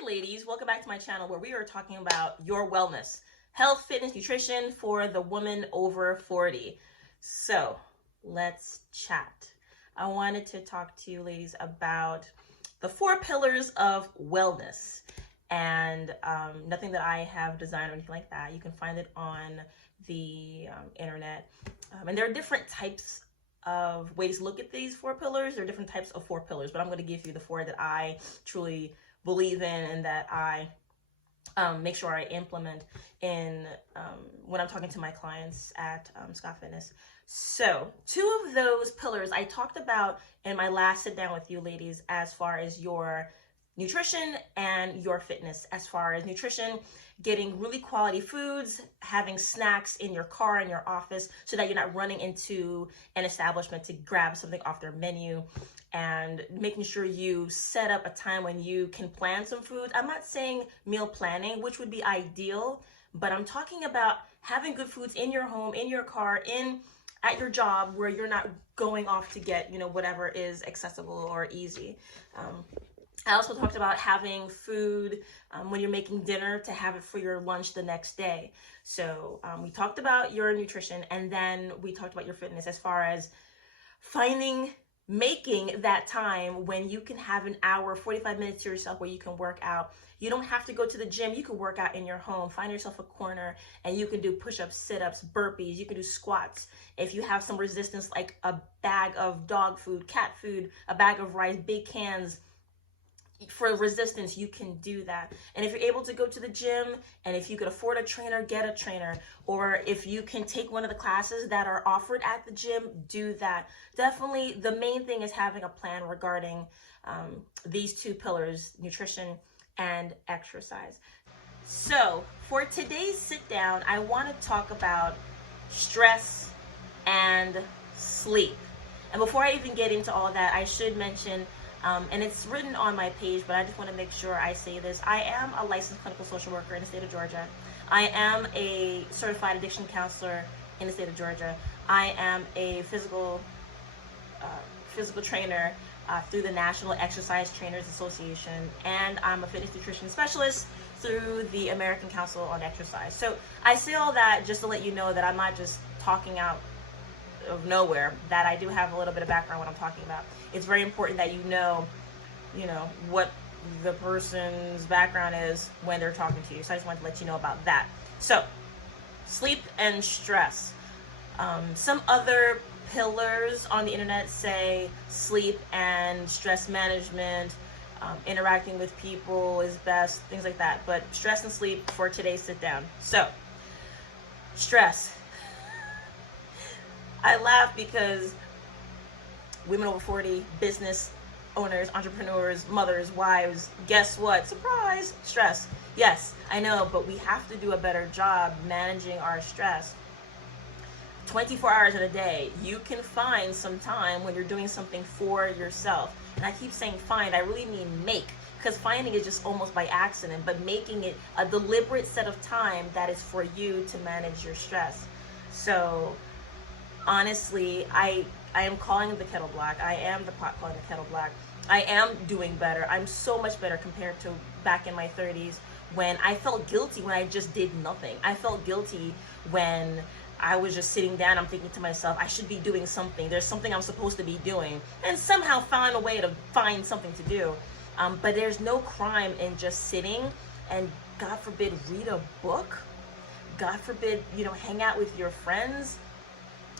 Hi ladies, welcome back to my channel where we are talking about your wellness, health, fitness, nutrition for the woman over 40. So let's chat. I wanted to talk to you ladies about the 4 pillars of wellness, and nothing that I have designed or anything like that. You can find it on the internet, and there are different types of ways to look at these 4 pillars. There are different types of 4 pillars, but I'm going to give you the 4 that I truly believe in and that I make sure I implement in when I'm talking to my clients at ScottFitness. So 2 of those pillars I talked about in my last sit down with you ladies, as far as your nutrition and your fitness. As far as nutrition, getting really quality foods, having snacks in your car, in your office, so that you're not running into an establishment to grab something off their menu, and making sure you set up a time when you can plan some food. I'm not saying meal planning, which would be ideal, but I'm talking about having good foods in your home, in your car, at your job, where you're not going off to get, whatever is accessible or easy. I also talked about having food when you're making dinner to have it for your lunch the next day. So we talked about your nutrition, and then we talked about your fitness, as far as making that time when you can have an hour, 45 minutes to yourself where you can work out. You don't have to go to the gym. You can work out in your home. Find yourself a corner and you can do push-ups, sit-ups, burpees. You can do squats. If you have some resistance, like a bag of dog food, cat food, a bag of rice, big cans, for resistance, you can do that. And if you're able to go to the gym, and if you could afford a trainer, get a trainer. Or if you can take one of the classes that are offered at the gym, do that. Definitely the main thing is having a plan regarding these 2 pillars, nutrition and exercise. So for today's sit down, I want to talk about stress and sleep. And before I even get into all of that, I should mention, and it's written on my page, but I just want to make sure I say this. I am a licensed clinical social worker in the state of Georgia. I am a certified addiction counselor in the state of Georgia. I am a physical trainer through the National Exercise Trainers Association, and I'm a fitness nutrition specialist through the American Council on Exercise. So I say all that just to let you know that I'm not just talking out of nowhere, that I do have a little bit of background what I'm talking about. It's very important that you know what the person's background is when they're talking to you. So I just wanted to let you know about that. So sleep and stress. Some other pillars on the internet say sleep and stress management, interacting with people is best, things like that. But stress and sleep for today's sit down. So stress. I laugh because women over 40, business owners, entrepreneurs, mothers, wives, guess what? Surprise! Stress. Yes, I know, but we have to do a better job managing our stress. 24 hours in a day, you can find some time when you're doing something for yourself. And I keep saying find, I really mean make, because finding is just almost by accident, but making it a deliberate set of time that is for you to manage your stress. So honestly, I am calling the kettle black. I am the pot calling the kettle black. I am doing better. I'm so much better compared to back in my 30s, when I felt guilty when I just did nothing. I felt guilty when I was just sitting down. I'm thinking to myself, I should be doing something. There's something I'm supposed to be doing, and somehow found a way to find something to do. But there's no crime in just sitting and, God forbid, read a book. God forbid, hang out with your friends.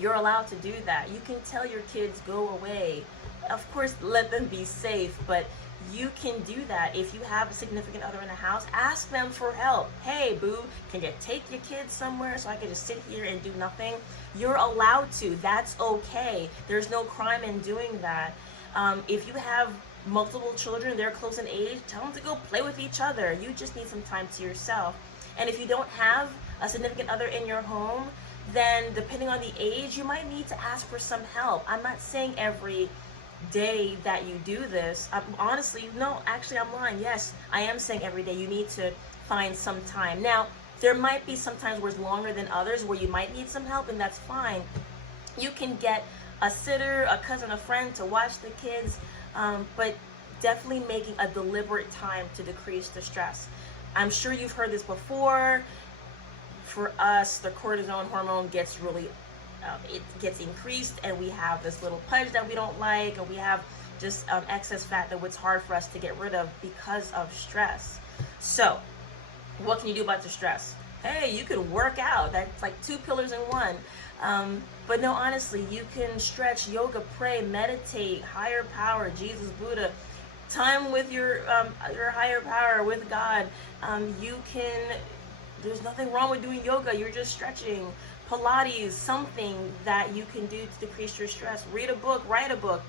You're allowed to do that. You can tell your kids, go away. Of course, let them be safe, but you can do that. If you have a significant other in the house, ask them for help. Hey, boo, can you take your kids somewhere so I can just sit here and do nothing? You're allowed to. That's okay. There's no crime in doing that. If you have multiple children, they're close in age, tell them to go play with each other. You just need some time to yourself. And if you don't have a significant other in your home, then depending on the age, you might need to ask for some help. I'm not saying every day that you do this. Honestly, no, actually I'm lying. Yes, I am saying every day you need to find some time. Now, there might be some times where it's longer than others, where you might need some help, and that's fine. You can get a sitter, a cousin, a friend to watch the kids, but definitely making a deliberate time to decrease the stress. I'm sure you've heard this before. For us, the cortisol hormone gets really, it gets increased, and we have this little pudge that we don't like, and we have just excess fat that it's hard for us to get rid of because of stress. So what can you do about the stress? Hey, you could work out. That's like two pillars in one. But no, honestly, you can stretch, yoga, pray, meditate, higher power, Jesus, Buddha, time with your higher power, with God. You can, there's nothing wrong with doing yoga. You're just stretching. Pilates, something that you can do to decrease your stress. Read a book, write a book.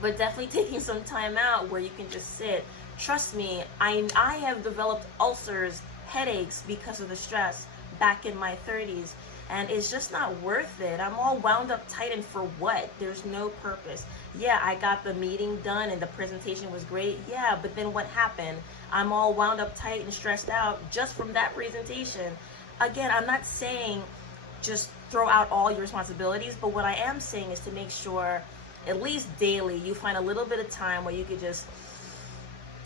But definitely taking some time out where you can just sit. Trust me, I have developed ulcers, headaches because of the stress back in my 30s. And it's just not worth it. I'm all wound up tight, and for what? There's no purpose. Yeah, I got the meeting done and the presentation was great. Yeah, but then what happened? I'm all wound up tight and stressed out just from that presentation. Again, I'm not saying just throw out all your responsibilities, but what I am saying is to make sure at least daily you find a little bit of time where you could just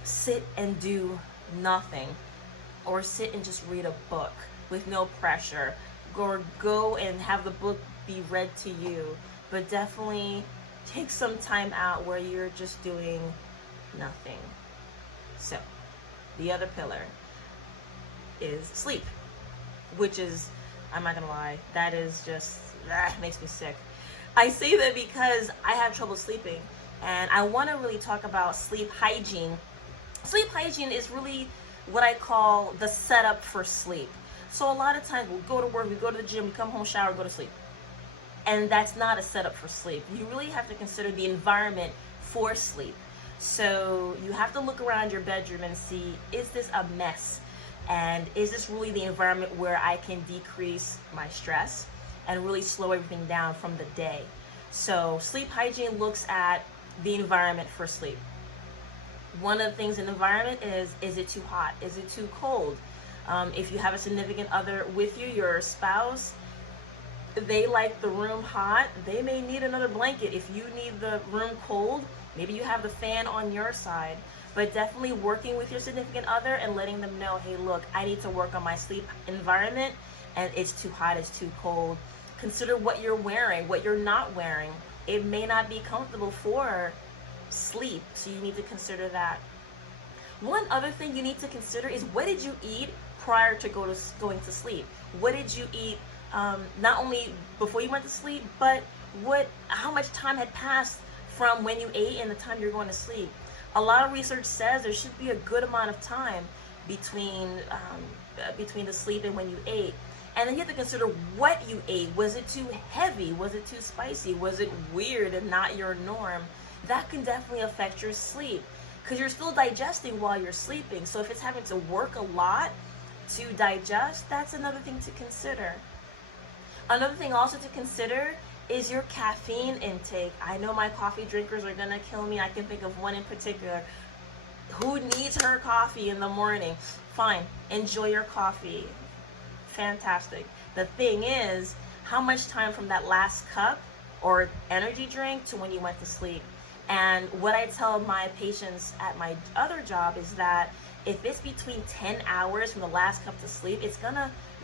sit and do nothing, or sit and just read a book with no pressure, or go and have the book be read to you. But definitely take some time out where you're just doing nothing. So the other pillar is sleep, which is, I'm not gonna lie, that is just, that makes me sick. I say that because I have trouble sleeping, and I want to really talk about sleep hygiene. Sleep hygiene is really what I call the setup for sleep. So a lot of times we'll go to work, we go to the gym, we come home, shower, go to sleep. And that's not a setup for sleep. You really have to consider the environment for sleep. So you have to look around your bedroom and see, is this a mess? And is this really the environment where I can decrease my stress and really slow everything down from the day? So sleep hygiene looks at the environment for sleep. One of the things in the environment is it too hot? Is it too cold? If you have a significant other with you, your spouse, they like the room hot, they may need another blanket. If you need the room cold, maybe you have the fan on your side. But definitely working with your significant other and letting them know, hey, look, I need to work on my sleep environment, and it's too hot, it's too cold. Consider what you're wearing, what you're not wearing. It may not be comfortable for sleep, so you need to consider that. One other thing you need to consider is, what did you eat prior to going to sleep? What did you eat not only before you went to sleep, but how much time had passed from when you ate and the time you're going to sleep? A lot of research says there should be a good amount of time between the sleep and when you ate. And then you have to consider what you ate. Was it too heavy? Was it too spicy? Was it weird and not your norm? That can definitely affect your sleep, because you're still digesting while you're sleeping. So if it's having to work a lot to digest, that's another thing to consider. Another thing also to consider is your caffeine intake. I know my coffee drinkers are gonna kill me. I can think of one in particular. Who needs her coffee in the morning? Fine, enjoy your coffee. Fantastic. The thing is, how much time from that last cup or energy drink to when you went to sleep? And what I tell my patients at my other job is that if it's between 10 hours from the last cup to sleep,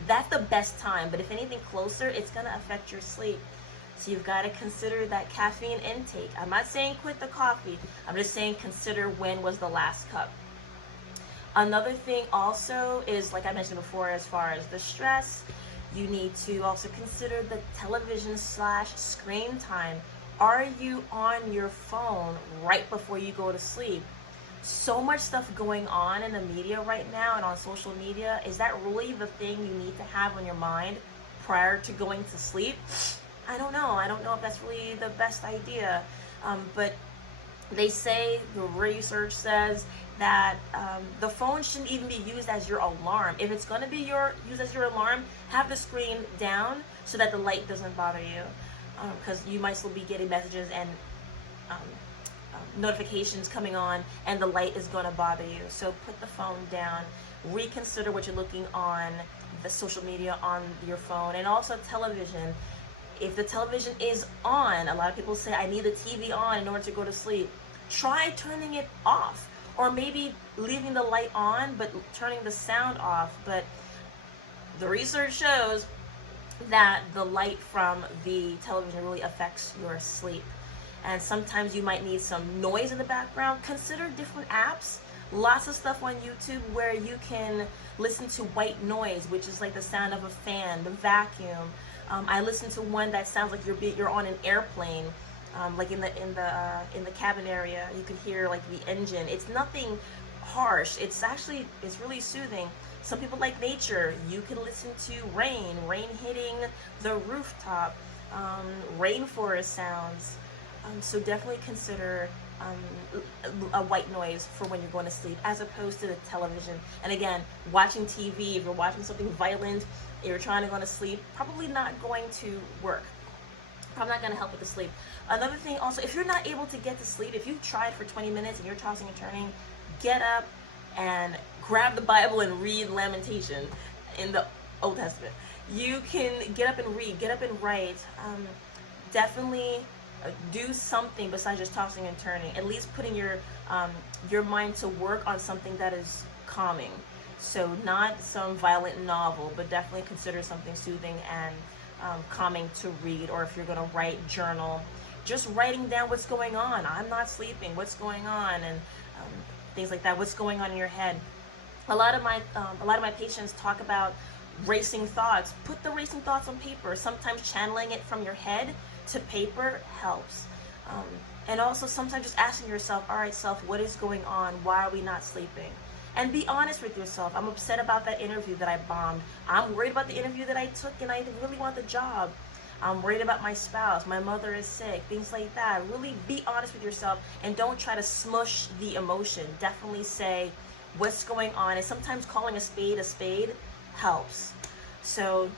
that's the best time. But if anything closer, it's gonna affect your sleep. So you've got to consider that caffeine intake. I'm not saying quit the coffee. I'm just saying consider when was the last cup. Another thing also is, like I mentioned before, as far as the stress, you need to also consider the television/screen time. Are you on your phone right before you go to sleep? So much stuff going on in the media right now and on social media. Is that really the thing you need to have on your mind prior to going to sleep? I don't know. I don't know if that's really the best idea. But they say, the research says that the phone shouldn't even be used as your alarm. If it's going to be used as your alarm, have the screen down so that the light doesn't bother you. Because you might still be getting messages and notifications coming on, and the light is going to bother you. So put the phone down. Reconsider what you're looking on the social media on your phone, and also television. If the television is on, a lot of people say, I need the TV on in order to go to sleep. try turning it off, or maybe leaving the light on but turning the sound off. But the research shows that the light from the television really affects your sleep. And sometimes you might need some noise in the background. Consider different apps. Lots of stuff on YouTube where you can listen to white noise, which is like the sound of a fan, the vacuum. I listened to one that sounds like you're on an airplane, like in the cabin area. You could hear like the engine. It's nothing harsh. It's really soothing. Some people like nature. You can listen to rain hitting the rooftop, rainforest sounds. So definitely consider a white noise for when you're going to sleep, as opposed to the television. And again, watching TV, if you're watching something violent, if you're trying to go to sleep, probably not going to work. Probably not going to help with the sleep. Another thing also, if you're not able to get to sleep, if you've tried for 20 minutes and you're tossing and turning, get up and grab the Bible and read Lamentation in the Old Testament. You can get up and read, get up and write. Definitely do something besides just tossing and turning. At least putting your mind to work on something that is calming. So not some violent novel, but definitely consider something soothing and calming to read. Or if you're going to write, journal, just writing down what's going on. I'm not sleeping. What's going on? And things like that. What's going on in your head? A lot of my patients talk about racing thoughts. Put the racing thoughts on paper. Sometimes channeling it from your head to paper helps. And also sometimes just asking yourself, all right, self, what is going on? Why are we not sleeping? And be honest with yourself. I'm upset about that interview that I bombed. I'm worried about the interview that I took and I really want the job. I'm worried about my spouse. My mother is sick. Things like that. Really be honest with yourself and don't try to smush the emotion. Definitely say what's going on. And sometimes calling a spade helps. So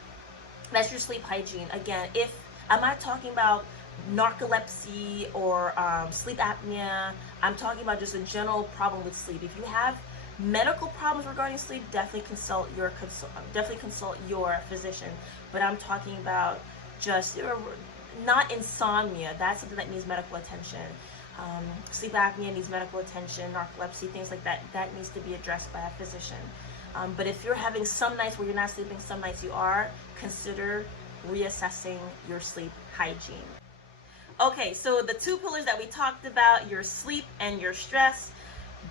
that's your sleep hygiene. Again, if I'm not talking about narcolepsy or sleep apnea, I'm talking about just a general problem with sleep. If you have medical problems regarding sleep, definitely consult your physician. But I'm talking about just not insomnia. That's something that needs medical attention. Sleep apnea needs medical attention. Narcolepsy, things like that, that needs to be addressed by a physician. But if you're having some nights where you're not sleeping, some nights you are, consider reassessing your sleep hygiene. Okay, so the two pillars that we talked about, your sleep and your stress,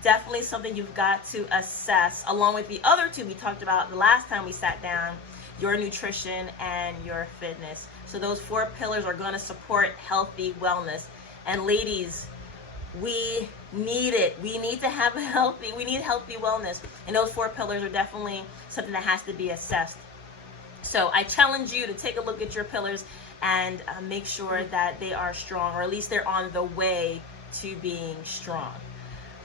definitely something you've got to assess, along with the other two we talked about the last time we sat down, your nutrition and your fitness. So those 4 pillars are going to support healthy wellness. And ladies, we need it. We need to have healthy wellness. And those 4 pillars are definitely something that has to be assessed. So I challenge you to take a look at your pillars and make sure that they are strong, or at least they're on the way to being strong.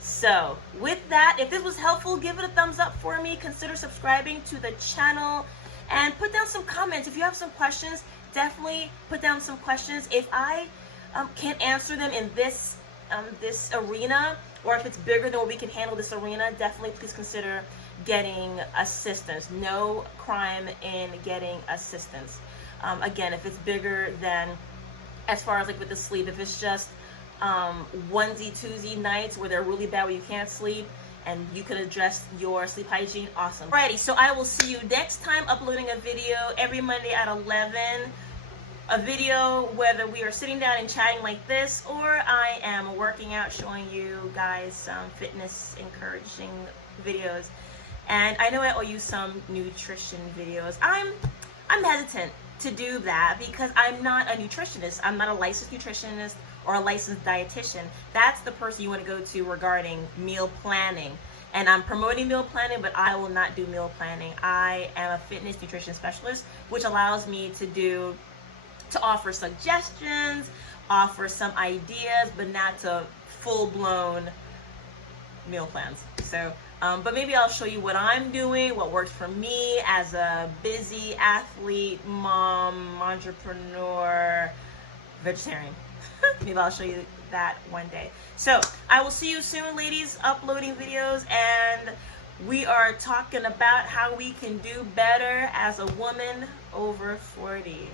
So with that, if this was helpful, give it a thumbs up for me. Consider subscribing to the channel and put down some comments. If you have some questions, definitely put down some questions. If I can't answer them in this arena, or if it's bigger than what we can handle this arena, definitely please consider getting assistance. No crime in getting assistance. Again, if it's bigger than, as far as like with the sleep, if it's just onesie, twosie nights where they're really bad where you can't sleep and you can address your sleep hygiene, awesome. Alrighty, so I will see you next time uploading a video every Monday at 11. A video whether we are sitting down and chatting like this, or I am working out, showing you guys some fitness encouraging videos. And I know I owe you some nutrition videos. I'm hesitant to do that because I'm not a nutritionist. I'm not a licensed nutritionist or a licensed dietitian. That's the person you want to go to regarding meal planning. And I'm promoting meal planning, but I will not do meal planning. I am a fitness nutrition specialist, which allows me to offer suggestions, offer some ideas, but not to full-blown meal plans. So, but maybe I'll show you what I'm doing, what works for me as a busy athlete, mom, entrepreneur, vegetarian. Maybe I'll show you that one day. So I will see you soon, ladies, uploading videos, and we are talking about how we can do better as a woman over 40.